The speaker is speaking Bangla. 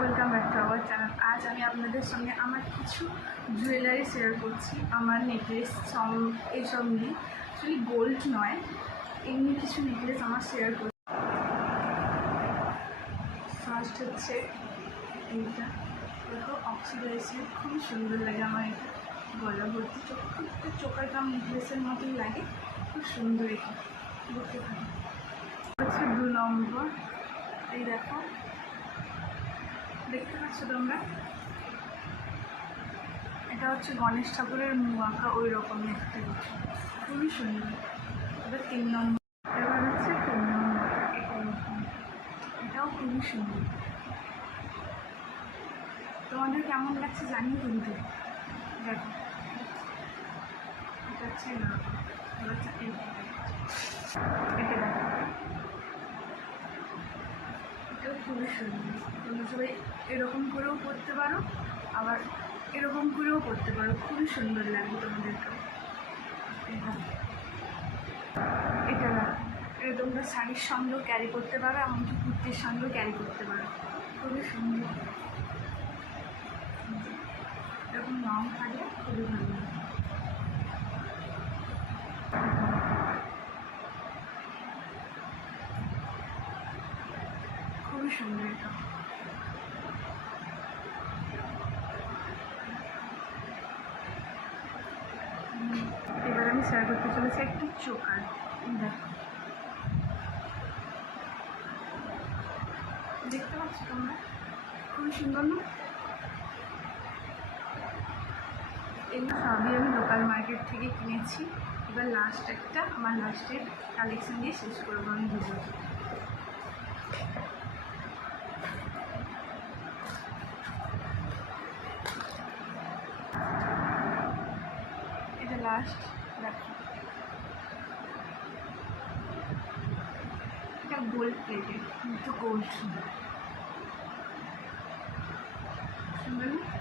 Welcome back to our channel. আজ আমি আপনাদের সঙ্গে আমার কিছু জুয়েলারি শেয়ার করছি। আমার নেকলেস এইসব নিয়ে, অ্যাকচুয়ালি গোল্ড নয়, এমনি কিছু নেকলেস আমার শেয়ার করছি। ফার্স্ট হচ্ছে এইটা, দেখো অক্সিডাইজের, খুবই সুন্দর লাগে আমার এটা। গলা ভর্তি চোখের কাম নেকলেসের মতোই লাগে, খুব সুন্দর এটা দেখতে পারি। হচ্ছে 2 নম্বর, এই দেখো, দেখতে পাচ্ছ তোমরা, এটা হচ্ছে গণেশ ঠাকুরের মুখ আঁকা ওই রকমই একটা কিছু, খুবই সুন্দর। এটা 3 নম্বর। এবার হচ্ছে 3 নম্বর, এটাও খুবই সুন্দর। তোমাদের কেমন লাগছে জানিয়ে কিন্তু। দেখো এটা হচ্ছে না, এটা দেখো, এটাও খুবই সুন্দর। তোমরা সবাই এরকম করেও পড়তে পারো, আবার এরকম করেও পড়তে পারো, খুবই সুন্দর লাগে তোমাদেরকে। এটা এটা তোমরা শাড়ির সঙ্গেও ক্যারি করতে পারো, এমনকি কুর্তির সঙ্গেও ক্যারি করতে পারো, খুবই সুন্দর। এরকম রং থাকলে খুবই ভালো লাগে। খুবই সুন্দর এটা। এবার আমি শেয়ার করতে চলেছি একটু চোকার। দেখো, দেখতে পাচ্ছ তোমরা, খুবই সুন্দর না? এগুলো সবই আমি লোকাল মার্কেট থেকে কিনেছি। এবার লাস্ট একটা, আমার লাস্টের কালেকশন দিয়ে শেষ করবো আমি ভিডিও। এটা লাস্ট, দেখো, এটা গোল্ড প্লেটেড, কিন্তু গোল্ড সুন্দর সুন্দর না?